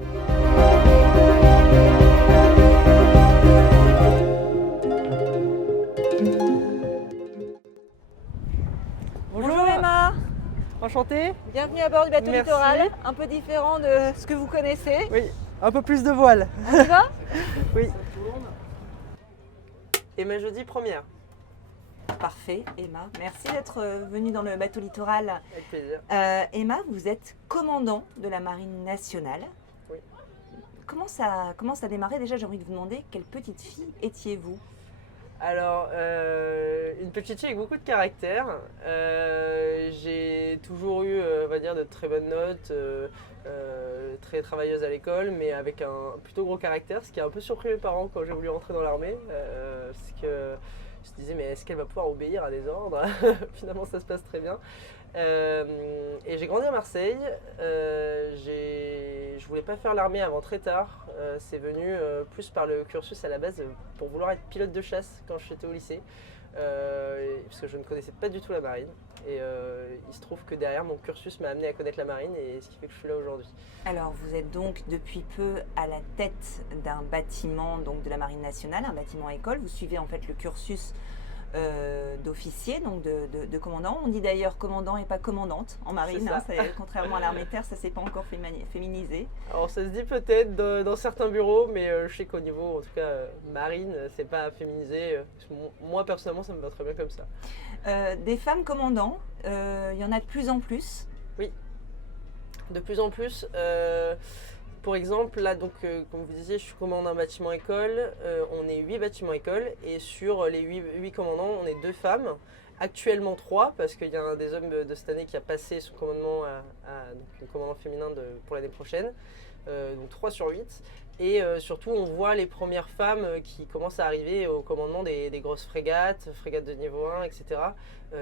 Bonjour Emma, Enchanté. bienvenue à bord du bateau Merci. littoral, un peu différent de ce que vous connaissez. Oui, un peu plus de voile. On y va? Oui. Et ma jeudi première. Parfait Emma, merci d'être venue dans le bateau littoral. Avec plaisir. Emma, vous êtes commandant de la Marine nationale. Oui. Comment ça a démarré? Déjà, j'ai envie de vous demander, quelle petite fille étiez-vous? Alors, une petite fille avec beaucoup de caractère. J'ai toujours eu, on va dire, de très bonnes notes, très travailleuse à l'école, mais avec un plutôt gros caractère, ce qui a un peu surpris mes parents quand j'ai voulu rentrer dans l'armée, parce que je me disais, mais est-ce qu'elle va pouvoir obéir à des ordres? Finalement, ça se passe très bien. Et j'ai grandi à Marseille. Je voulais pas faire l'armée avant très tard. C'est venu plus par le cursus à la base pour vouloir être pilote de chasse quand j'étais au lycée. Parce que je ne connaissais pas du tout la marine. Et il se trouve que derrière, mon cursus m'a amené à connaître la marine et ce qui fait que je suis là aujourd'hui. Alors, vous êtes donc depuis peu à la tête d'un bâtiment donc de la Marine nationale, un bâtiment école. Vous suivez en fait le cursus d'officier, donc de commandant. On dit d'ailleurs commandant et pas commandante en marine, C'est ça. contrairement à l'armée de terre, ça s'est pas encore féminisé. Alors ça se dit peut-être dans certains bureaux, mais je sais qu'au niveau, en tout cas marine, c'est pas féminisé. Moi personnellement, ça me va très bien comme ça. Des femmes commandants, il y en a de plus en plus. Oui, de plus en plus. Pour exemple, là, donc, comme vous disiez, je suis commandant d'un bâtiment école. On est 8 bâtiments écoles et sur les 8 commandants, on est 2 femmes. Actuellement 3, parce qu'il y a un des hommes de cette année qui a passé son commandement donc, un commandant féminin pour l'année prochaine. Donc 3 sur 8. Et surtout, on voit les premières femmes qui commencent à arriver au commandement des grosses frégates de niveau 1, etc.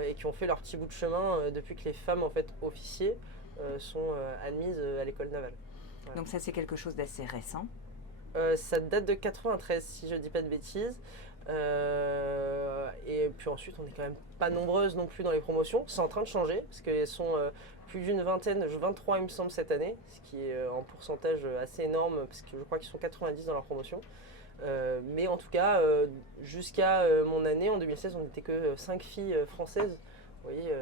Et qui ont fait leur petit bout de chemin depuis que les femmes en fait, officiers sont admises à l'école navale. Ouais. Donc ça, c'est quelque chose d'assez récent. Ça date de 93, si je ne dis pas de bêtises. Et puis ensuite, on n'est quand même pas nombreuses non plus dans les promotions. C'est en train de changer, parce qu'elles sont plus d'une vingtaine, 23 il me semble cette année, ce qui est en pourcentage assez énorme, parce que je crois qu'ils sont 90 dans leur promotion. Mais en tout cas, jusqu'à mon année, en 2016, on n'était que 5 filles françaises. Vous voyez,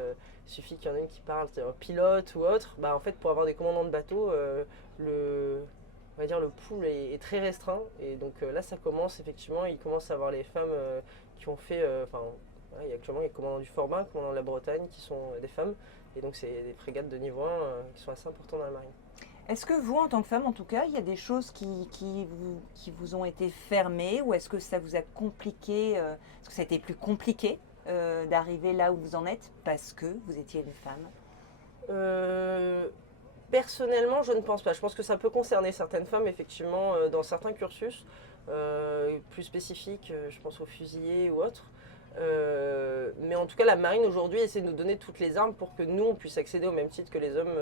il suffit qu'il y en ait une qui parle pilote ou autre. Bah, en fait, pour avoir des commandants de bateau, on va dire le pool est très restreint. Et donc là, ça commence effectivement. Il commence à avoir les femmes qui ont fait. Il y a actuellement les commandants du Fort-Bain, commandants de la Bretagne, qui sont des femmes. Et donc, c'est des frégates de niveau 1 qui sont assez importantes dans la marine. Est-ce que vous, en tant que femme, en tout cas, il y a des choses qui vous ont été fermées, ou est-ce que ça vous a compliqué, est-ce que ça a été plus compliqué d'arriver là où vous en êtes parce que vous étiez une femme? Personnellement, je ne pense pas. Je pense que ça peut concerner certaines femmes, effectivement, dans certains cursus plus spécifiques, je pense aux fusiliers ou autres. Mais en tout cas, la marine aujourd'hui essaie de nous donner toutes les armes pour que nous, on puisse accéder au même titre que les hommes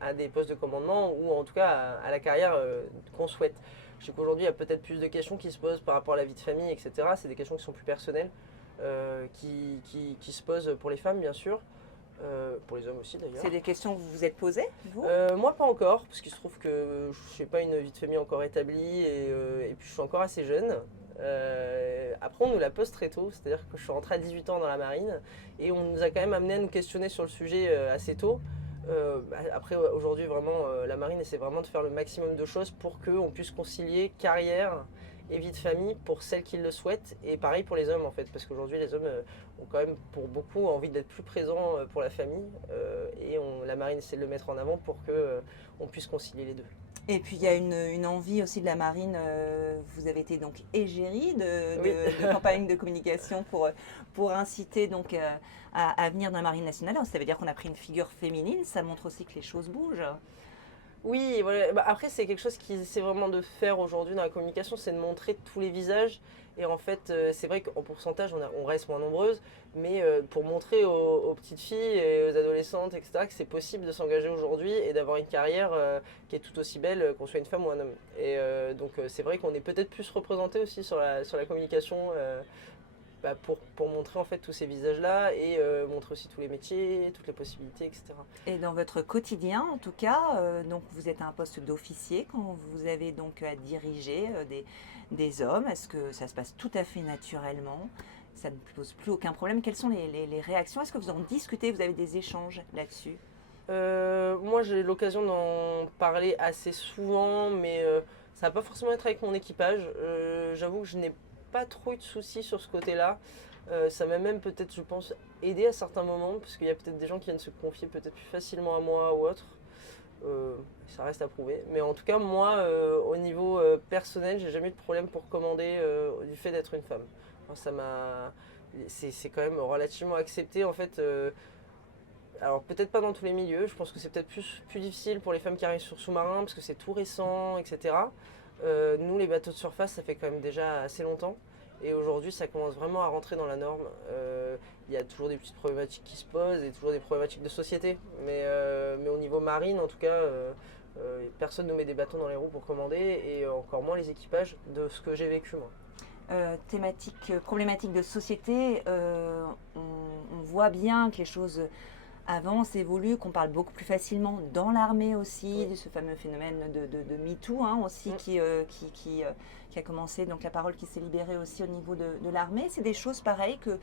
à des postes de commandement ou en tout cas à la carrière qu'on souhaite. Je sais qu'aujourd'hui, il y a peut-être plus de questions qui se posent par rapport à la vie de famille, etc. C'est des questions qui sont plus personnelles, qui se posent pour les femmes, bien sûr. Pour les hommes aussi d'ailleurs. C'est des questions que vous vous êtes posées, vous? Moi pas encore, parce qu'il se trouve que je n'ai pas une vie de famille encore établie et puis je suis encore assez jeune. Après on nous la pose très tôt, c'est-à-dire que je suis rentré à 18 ans dans la marine et on nous a quand même amené à nous questionner sur le sujet assez tôt. Après aujourd'hui vraiment la marine essaie vraiment de faire le maximum de choses pour qu'on puisse concilier carrière et vie de famille pour celles qui le souhaitent et pareil pour les hommes en fait parce qu'aujourd'hui les hommes ont quand même pour beaucoup envie d'être plus présents pour la famille et la marine essaie de le mettre en avant pour que on puisse concilier les deux. Et puis il y a une envie aussi de la marine, vous avez été donc égérie de campagne de communication pour inciter donc à venir dans la marine nationale. Alors, ça veut dire qu'on a pris une figure féminine, ça montre aussi que les choses bougent. Oui, voilà. Après c'est quelque chose qu'ils essaient vraiment de faire aujourd'hui dans la communication, c'est de montrer tous les visages. Et en fait, c'est vrai qu'en pourcentage, on reste moins nombreuses, mais pour montrer aux petites filles et aux adolescentes, etc., que c'est possible de s'engager aujourd'hui et d'avoir une carrière qui est tout aussi belle qu'on soit une femme ou un homme. Et donc, c'est vrai qu'on est peut-être plus représenté aussi sur la communication pour montrer en fait tous ces visages-là et montrer aussi tous les métiers, toutes les possibilités, etc. Et dans votre quotidien, en tout cas, donc vous êtes à un poste d'officier quand vous avez donc à diriger des hommes. Est-ce que ça se passe tout à fait naturellement? Ça ne pose plus aucun problème. Quelles sont les réactions? Est-ce que vous en discutez? Vous avez des échanges là-dessus? Moi, j'ai l'occasion d'en parler assez souvent, mais ça va pas forcément être avec mon équipage. J'avoue que je n'ai pas trop eu de soucis sur ce côté-là. Ça m'a même peut-être, je pense, aidé à certains moments, parce qu'il y a peut-être des gens qui viennent se confier peut-être plus facilement à moi ou autre. Ça reste à prouver. Mais en tout cas, moi, au niveau personnel, j'ai jamais eu de problème pour commander du fait d'être une femme. Enfin, c'est quand même relativement accepté en fait. Alors peut-être pas dans tous les milieux, je pense que c'est peut-être plus difficile pour les femmes qui arrivent sur sous-marin parce que c'est tout récent, etc. Nous, les bateaux de surface, ça fait quand même déjà assez longtemps. Et aujourd'hui, ça commence vraiment à rentrer dans la norme. Il y a toujours des petites problématiques qui se posent et toujours des problématiques de société. Mais au niveau marine, en tout cas, personne ne nous met des bâtons dans les roues pour commander et encore moins les équipages de ce que j'ai vécu moi. Problématique de société, on voit bien que les choses avancent, évoluent, qu'on parle beaucoup plus facilement dans l'armée aussi, Oui. de ce fameux phénomène de MeToo aussi qui a commencé, donc la parole qui s'est libérée aussi au niveau de l'armée. C'est des choses pareilles que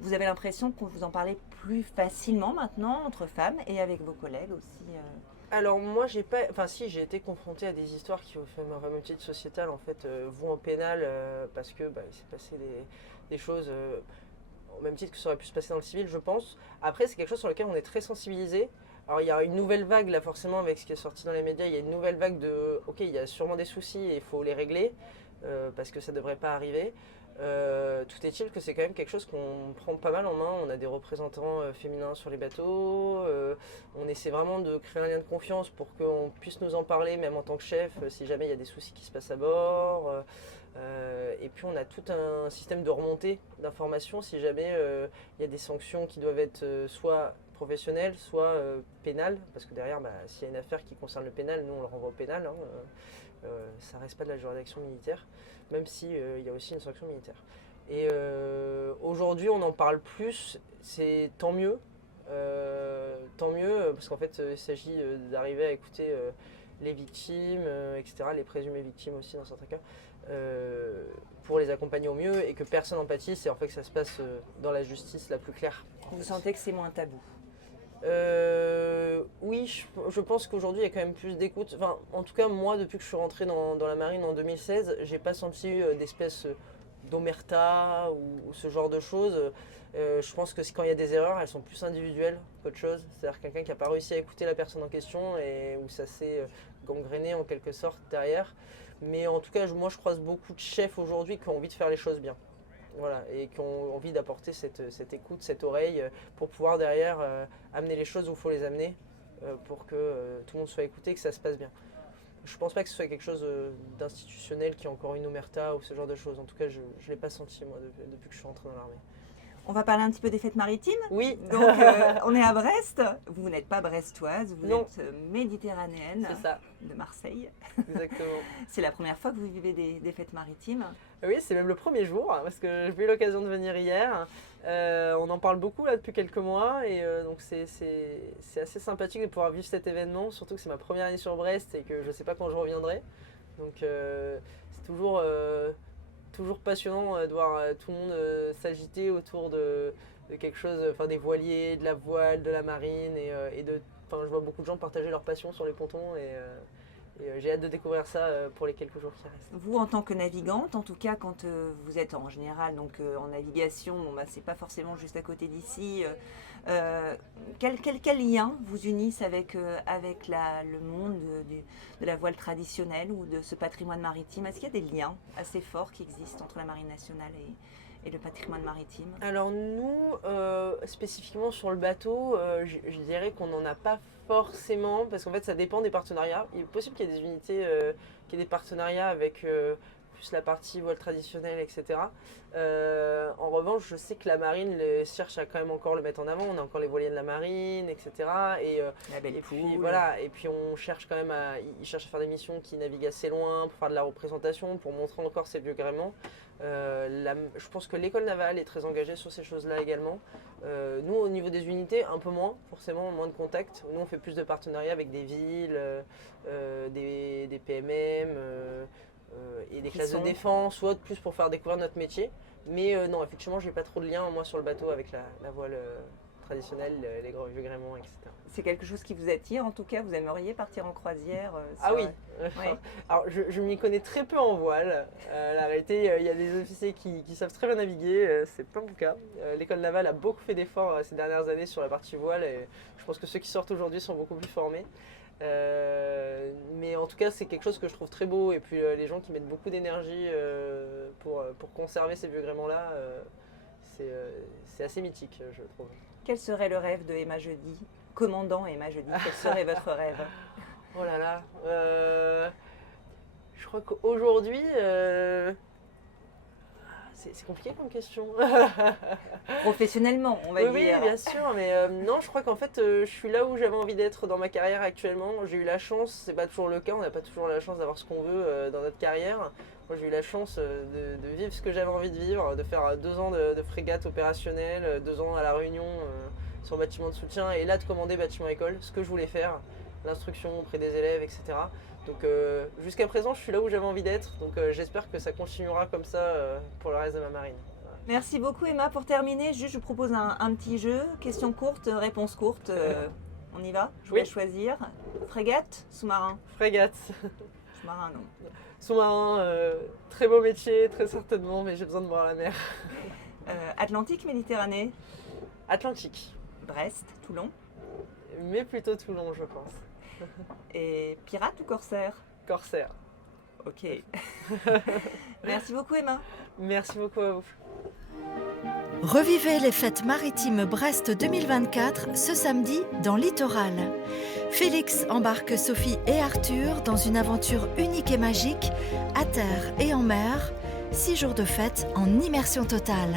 vous avez l'impression que vous en parlez plus facilement maintenant entre femmes et avec vos collègues aussi. Alors moi j'ai pas, enfin si j'ai été confrontée à des histoires qui au même titre sociétal en fait vont en pénal parce que il s'est passé des choses au même titre que ça aurait pu se passer dans le civil je pense. Après c'est quelque chose sur lequel on est très sensibilisé. Alors il y a une nouvelle vague là forcément avec ce qui est sorti dans les médias, il y a une nouvelle vague de ok il y a sûrement des soucis et il faut les régler parce que ça devrait pas arriver. Tout est-il que c'est quand même quelque chose qu'on prend pas mal en main. On a des représentants féminins sur les bateaux. On essaie vraiment de créer un lien de confiance pour qu'on puisse nous en parler, même en tant que chef, si jamais il y a des soucis qui se passent à bord. Et puis on a tout un système de remontée d'informations si jamais il y a des sanctions qui doivent être soit professionnelles, soit pénales. Parce que derrière, s'il y a une affaire qui concerne le pénal, nous on le renvoie au pénal. Ça reste pas de la juridiction militaire, même si il y a aussi une sanction militaire. Et aujourd'hui, on en parle plus, c'est tant mieux, parce qu'en fait, il s'agit d'arriver à écouter les victimes, etc., les présumées victimes aussi dans certains cas, pour les accompagner au mieux et que personne n'empathise et en fait que ça se passe dans la justice la plus claire. Vous sentez que c'est moins tabou? Oui, je pense qu'aujourd'hui il y a quand même plus d'écoute. Enfin, en tout cas, moi, depuis que je suis rentré dans la marine en 2016, j'ai pas senti d'espèce d'omerta ou ce genre de choses. Je pense que quand il y a des erreurs, elles sont plus individuelles qu'autre chose. C'est-à-dire quelqu'un qui n'a pas réussi à écouter la personne en question et où ça s'est gangréné en quelque sorte derrière. Mais en tout cas, moi, je croise beaucoup de chefs aujourd'hui qui ont envie de faire les choses bien. Voilà, et qui ont envie d'apporter cette écoute, cette oreille pour pouvoir derrière amener les choses où il faut les amener pour que tout le monde soit écouté et que ça se passe bien. Je ne pense pas que ce soit quelque chose d'institutionnel qui est encore une omerta ou ce genre de choses. En tout cas, je ne l'ai pas senti moi depuis que je suis rentré dans l'armée. On va parler un petit peu des fêtes maritimes. Oui. Donc, on est à Brest. Vous n'êtes pas brestoise, vous Non. êtes méditerranéenne C'est ça, de Marseille. exactement. C'est la première fois que vous vivez des fêtes maritimes. Oui, c'est même le premier jour, parce que j'ai eu l'occasion de venir hier. On en parle beaucoup là depuis quelques mois, et donc c'est assez sympathique de pouvoir vivre cet événement, surtout que c'est ma première année sur Brest et que je ne sais pas quand je reviendrai. Donc c'est toujours passionnant de voir tout le monde s'agiter autour de quelque chose, enfin des voiliers, de la voile, de la marine, je vois beaucoup de gens partager leur passion sur les pontons et j'ai hâte de découvrir ça pour les quelques jours qui restent. Vous, en tant que navigante, en tout cas, quand vous êtes en général en navigation, c'est pas forcément juste à côté d'ici. Quel lien vous unissent avec le monde de la voile traditionnelle ou de ce patrimoine maritime? Est-ce qu'il y a des liens assez forts qui existent entre la Marine nationale et le patrimoine maritime? Alors nous, spécifiquement sur le bateau, je dirais qu'on n'en a pas forcément, parce qu'en fait ça dépend des partenariats. Il est possible qu'il y ait des unités, qu'il y ait des partenariats avec plus la partie voile traditionnelle, etc. En revanche, je sais que la marine cherche à quand même encore le mettre en avant. On a encore les voiliers de la marine, etc. La belle Et poule. puis voilà, et puis on cherche quand même ils cherchent à faire des missions qui naviguent assez loin pour faire de la représentation, pour montrer encore ces vieux gréements. Je pense que l'école navale est très engagée sur ces choses-là également. Nous, au niveau des unités, un peu moins, forcément, moins de contact. Nous, on fait plus de partenariats avec des villes, des PMM et des classes de défense ou autre, plus pour faire découvrir notre métier. Mais non, effectivement, j'ai pas trop de lien, moi, sur le bateau avec la voile traditionnelle, les gros vieux gréements, etc. C'est quelque chose qui vous attire, en tout cas, vous aimeriez partir en croisière Ah oui. Ouais. Alors, je m'y connais très peu en voile. La réalité, il y a des officiers qui savent très bien naviguer, c'est pas mon cas. L'école navale a beaucoup fait d'efforts ces dernières années sur la partie voile et je pense que ceux qui sortent aujourd'hui sont beaucoup plus formés. Mais en tout cas, c'est quelque chose que je trouve très beau et puis les gens qui mettent beaucoup d'énergie pour conserver ces vieux gréements-là, c'est assez mythique, je trouve. Quel serait le rêve de Emma Jeudi, commandant Emma Jeudi? Quel serait votre rêve? Oh là là, je crois qu'aujourd'hui, c'est compliqué comme question. Professionnellement, on va dire. Oui, bien sûr, mais non, je crois qu'en fait, je suis là où j'avais envie d'être dans ma carrière actuellement. J'ai eu la chance, c'est pas toujours le cas, on n'a pas toujours la chance d'avoir ce qu'on veut dans notre carrière. Moi, j'ai eu la chance de vivre ce que j'avais envie de vivre, de faire 2 ans de frégate opérationnelle, 2 ans à La Réunion sur bâtiment de soutien, et là de commander bâtiment école, ce que je voulais faire, l'instruction auprès des élèves, etc. Donc jusqu'à présent, je suis là où j'avais envie d'être, donc j'espère que ça continuera comme ça pour le reste de ma marine. Voilà. Merci beaucoup Emma. Pour terminer, juste je vous propose un petit jeu, question courte, réponse courte. On y va? Je vais choisir. Frégate, sous-marin? Frégate. Sous-marin, non. Sous-marin, très beau métier, très certainement, mais j'ai besoin de voir la mer. Atlantique, Méditerranée? Atlantique. Brest, Toulon? Mais plutôt Toulon, je pense. Et pirate ou corsaire? Corsaire. Ok. Merci beaucoup Emma. Merci beaucoup à vous. Revivez les fêtes maritimes Brest 2024 ce samedi dans Littoral. Félix embarque Sophie et Arthur dans une aventure unique et magique, à terre et en mer, 6 jours de fête en immersion totale.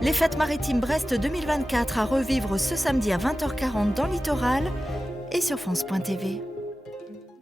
Les fêtes maritimes Brest 2024 à revivre ce samedi à 20h40 dans Littoral et sur France.tv.